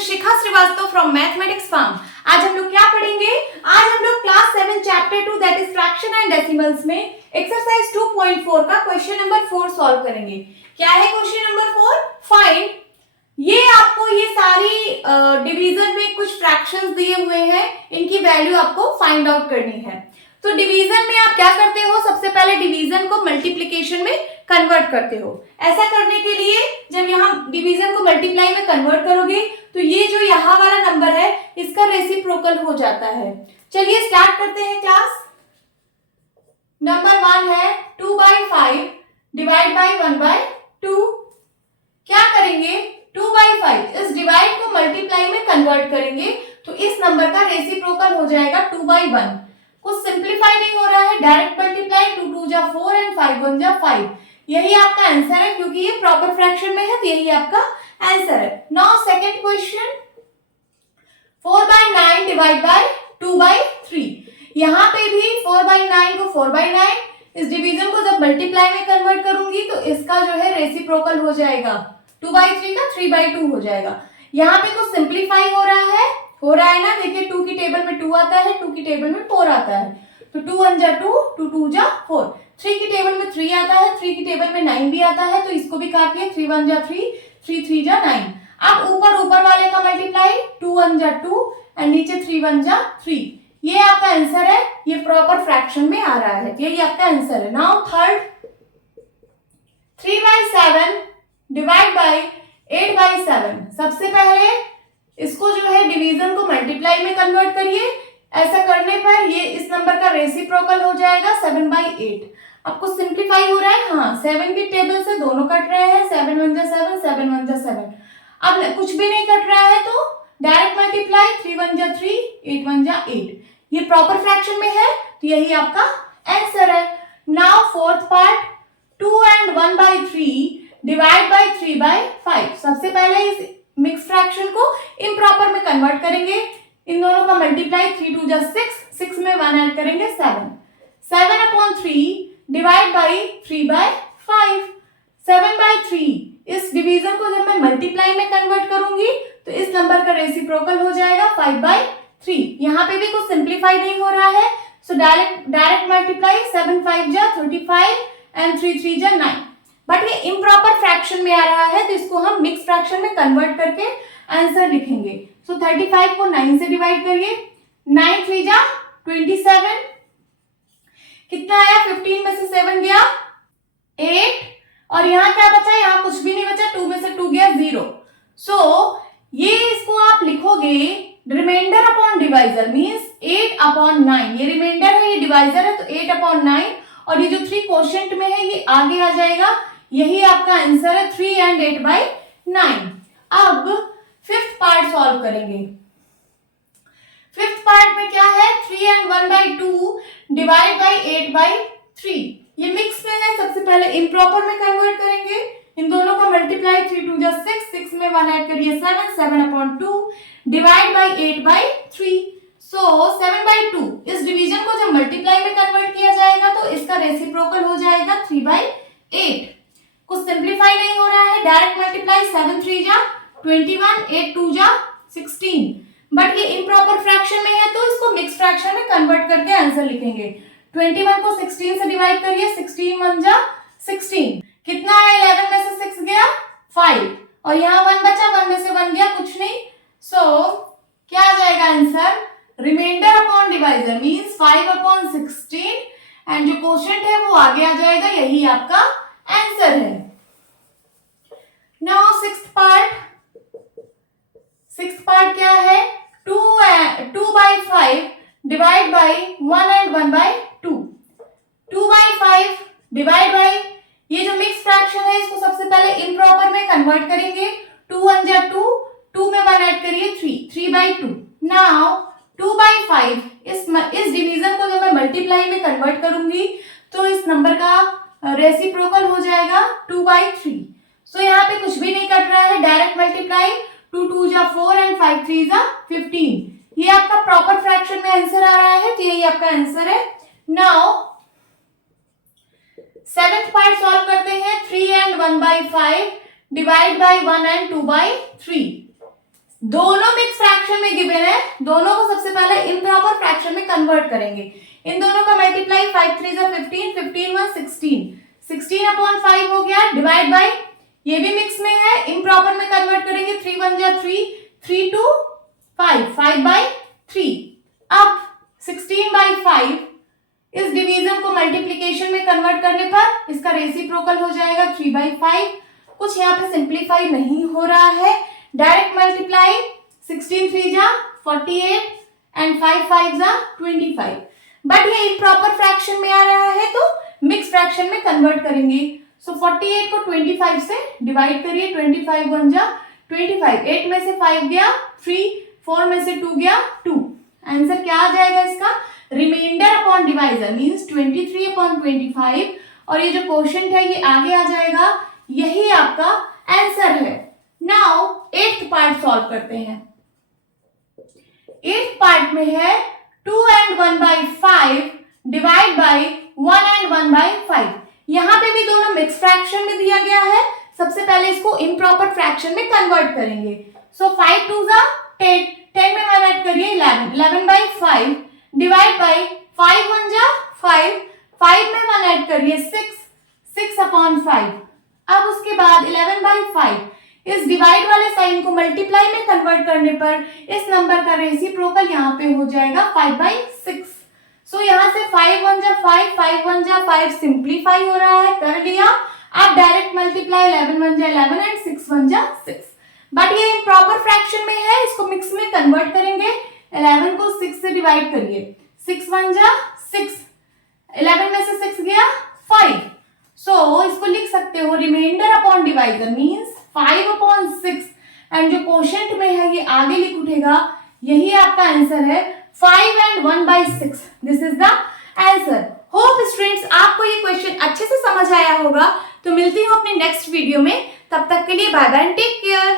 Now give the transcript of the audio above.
Shikha Srivastava from mathematics farm. आज हम लोग क्या पढ़ेंगे? आज हम लोग class 7 chapter 2 that is fraction and decimals में एक्सरसाइज 2.4 का क्वेश्चन नंबर 4 सॉल्व करेंगे। क्या है क्वेश्चन नंबर 4? फाइंड। ये आपको ये सारी डिवीजन में कुछ फ्रैक्शंस दिए हुए हैं, इनकी वैल्यू आपको फाइंड आउट करनी है। तो डिवीजन में आप क्या करते हो? सबसे पहले डिवीजन को मल्टीप्लिकेशन में कन्वर्ट करते हो। ऐसा करने के लिए जब यहाँ डिवीजन को मल्टीप्लाई में कन्वर्ट करोगे तो ये जो यहाँ वाला नंबर है इसका रेसिप्रोकल हो जाता है। चलिए स्टार्ट करते हैं क्लास। नंबर 1 है 2/5 डिवाइड बाई 1/2। क्या करेंगे? 2/5 इस डिवाइड को मल्टीप्लाई में कन्वर्ट करेंगे तो इस नंबर का रेसिप्रोकल हो जाएगा 2/1। कुछ सिंप्लीफाई नहीं हो रहा है, डायरेक्ट मल्टीप्लाई। 2 2 जा 4 एंड 5 1 जा 5। यही आपका आंसर है क्योंकि ये प्रॉपर फ्रैक्शन में है, तो यही आपका आंसर है। Now second question 4/9 divide by 2/3। यहाँ पे भी 4/9 को 4/9 इस डिवीजन को जब मल्टीप्लाई में कन्वर्ट करूंगी तो इसका जो है रेसिप्रोकल हो जाएगा 2/3 का 3/2 हो जाएगा। यहाँ पे कुछ सिंप्लीफाई हो रहा है ना। देखिए 2 की टेबल में 2 आता है, 2 की टेबल में 4 आता है, तो 2 1 जा 2, 2 2 जा 4। 3 की टेबल में 3 आता है, 3 की टेबल में 9 भी आता है, तो इसको भी काटिए। 3 1 जा 3, 3 3 जा 9। अब ऊपर वाले का मल्टीप्लाई 2 1 जा 2 एंड नीचे 3 1 जा 3। ये आपका आंसर है, ये प्रॉपर फ्रैक्शन में आ रहा है, यही आपका आंसर है। Now third 3/7 divide by 8/7। सबसे पहले इसको जो है डिवीजन को मल्टीप्लाई में कन्वर्ट करिए। ऐसा करने पर ये इस नंबर का रेसिप्रोकल हो जाएगा 7/8। आपको सिंप्लीफाई हो रहा है, हाँ 7 की टेबल से दोनों कट रहे हैं, 7 1 जा 7, 7 1 जा 7। अब कुछ भी नहीं कट रहा है तो डायरेक्ट मल्टीप्लाई 3 1 जा 3, 8 1 जा 8। ये प्रॉपर फ्रैक्शन में है तो यही आपका आंसर है। Now fourth part 2 and 1/3 divide by 3/5। सबसे पहले इस मिक्स फ्रैक्शन को इम्प्रॉपर में कन्वर्ट करेंगे। इन दोनों का मल्टीप्लाई 3 2 जा 6, 6 में 1 ऐड करेंगे 7। 7/3 डिवाइड बाई 3/5। 7/3 इस डिवीजन को जब मैं मल्टीप्लाई में कन्वर्ट करूंगी तो इस नंबर का रेसिप्रोकल हो जाएगा 5/3। यहाँ पे भी कुछ सिंप्लीफाई नहीं हो रहा है, सो डायरेक्ट मल्टीप्लाई 7 5 जा 35 एंड 3 3 जा 9। बट ये इम्प्रॉपर फ्रैक्शन में आ रहा है तो इसको हम मिक्स फ्रैक्शन में कन्वर्ट करके आंसर लिखेंगे। सो 35 को 9 से डिवाइड करिए। 9 3 जा 27। कितना आया? 15 में से 7 गया 8 और यहाँ क्या बचा? यहाँ कुछ भी नहीं बचा, 2 में से 2 गया 0। सो ये इसको आप लिखोगे रिमाइंडर अपॉन डिवाइजर मींस 8/9। ये रिमाइंडर है, ये डिवाइजर है, तो 8/9 और ये जो 3 क्वोशिएंट में है ये आगे आ जाएगा। यही आपका आंसर है 3 एंड 8/9। अब फिफ्थ पार्ट सॉल्व करेंगे। फिफ्थ पार्ट में क्या है? 3 एंड 1/2 डिवाइड बाई 8/3। ये मिक्स में है, सबसे पहले इम्प्रॉपर में कन्वर्ट करेंगे। इन दोनों का मल्टीप्लाई 3 2 जा 6, 6 में 1 ऐड करिए 7, 7/2 डिवाइड बाई 8/3। सो 7/2 इस डिवीजन को जब मल्टीप्लाई में कन्वर्ट किया जाएगा तो इसका रेसिप्रोकल हो जाएगा 3/8। कुछ सिंप्लीफाई नहीं हो रहा है, डायरेक्ट मल्टीप्लाई 7 3 जा 21, 8 2 जा 16। बट ये इम्प्रॉपर फ्रैक्शन में है तो इसको मिक्स फ्रैक्शन में कन्वर्ट करके आंसर लिखेंगे। 21 को 16 से डिवाइड करिए। 16 1 जा 16। कितना है? 11 में से 6 गया 5 और यहाँ 1 बचा, 1 में से 1 गया कुछ नहीं। सो क्या आ जाएगा answer? Remainder upon divisor means 5/16 and जो क्वोशिएंट है वो आगे आ जाएगा, यही आपका आंसर है। नाउ सिक्स्थ पार्ट क्या है? 2/5 divide by 1 and 1/2। 2/5 divide by ये जो मिक्स फ्रैक्शन है इसको सबसे पहले इम्प्रॉपर में कन्वर्ट करेंगे। 2 1 जा 2, 2 में 1 ऐड करिए 3, 3/2। नाउ 2/5 इस डिवीजन को जब मैं मल्टीप्लाई में कन्वर्ट करूंगी तो इस नंबर का रेसिप्रोकल हो जाएगा 2/3। सो यहाँ पे कुछ भी नहीं कट रहा है, डायरेक्ट मल्टीप्लाई 2 2 जा 4 एंड 5 3 जा 15। ये आपका प्रॉपर फ्रैक्शन में आंसर आ रहा है तो यही आपका आंसर है। नाउ सेवेंथ पार्ट सॉल्व करते हैं। 3 एंड 1/5 डिवाइड बाई 1 एंड 2/3। दोनों मिक्स फ्रैक्शन में गिवन है, दोनों को सबसे पहले इम्प्रॉपर फ्रैक्शन में कन्वर्ट करेंगे। इन दोनों का मल्टीप्लाई 5 3 15, 15 1 16, 16/5 हो गया, डिवाइड बाय, ये भी मिक्स में है, इम्प्रॉपर में कन्वर्ट करेंगे, 3 1 जा 3, 3 2 5, 5/3। अब 16/5 इस डिवीजन को मल्टीप्लीकेशन में कन्वर्ट करने पर इसका रेसिप्रोकल हो जाएगा 3/5। कुछ यहाँ पे सिंप्लीफाई नहीं हो रहा है, डायरेक्ट मल्टीप्लाई, 16 3 जा 48 एंड 5 5 जा 25। बट ये इम्प्रॉपर फ्रैक्शन में आ रहा है तो मिक्स फ्रैक्शन में कन्वर्ट करेंगे। सो 48 को 25 से डिवाइड करिए, 25 1 जा 25, 8 में से 5 गया 3, 4 में से 2 गया 2। आंसर क्या आ जाएगा इसका? रिमाइंडर अपॉन डिवाइजर मीन्स 23/25, और ये जो क्वोशंट है ये आगे आ जाएगा, यही आपका आंसर है। नाउ 8th पार्ट सॉल्व करते हैं। 8th पार्ट में है 2 and 1/5 डिवाइड बाय 1 and 1/5। यहां पे भी दोनों मिक्स फ्रैक्शन में दिया गया है, सबसे पहले इसको इम्प्रॉपर फ्रैक्शन में कन्वर्ट करेंगे। सो 5 2 जा 10, 10 में 1 ऐड करिए 11, 11/5 डिवाइड बाय 5 1 जा 5, 5 में 1 ऐड करिए 6, 6/5। अब उसके बाद 11/5 इस डिवाइड वाले साइन को मल्टीप्लाई में कन्वर्ट करने पर इस नंबर का रेसिप्रोकल यहाँ पे हो जाएगा 5/6। सो यहाँ से 5 1 जा 5, 5 1 जा 5 सिंप्लीफाई हो रहा है, कर लिया। अब डायरेक्ट मल्टीप्लाई, 11 1 जा 11 एंड 6 1 जा 6। बट ये इम्प्रॉपर फ्रैक्शन में है, इसको मिक्स में कन्वर्ट करेंगे। 11 को 6 से डिवाइड करिए, 6 1 जा 6, 11 में से 6 गया 5। सो इसको लिख सकते हो remainder upon divisor means 5/6, and जो क्वोशंट में है ये आगे लिख उठेगा, यही आपका आंसर है 5 and 1/6। This is the answer. Hope students आपको ये क्वेश्चन अच्छे से समझ आया होगा। तो मिलती हूँ अपने नेक्स्ट वीडियो में, तब तक के लिए bye bye and take care.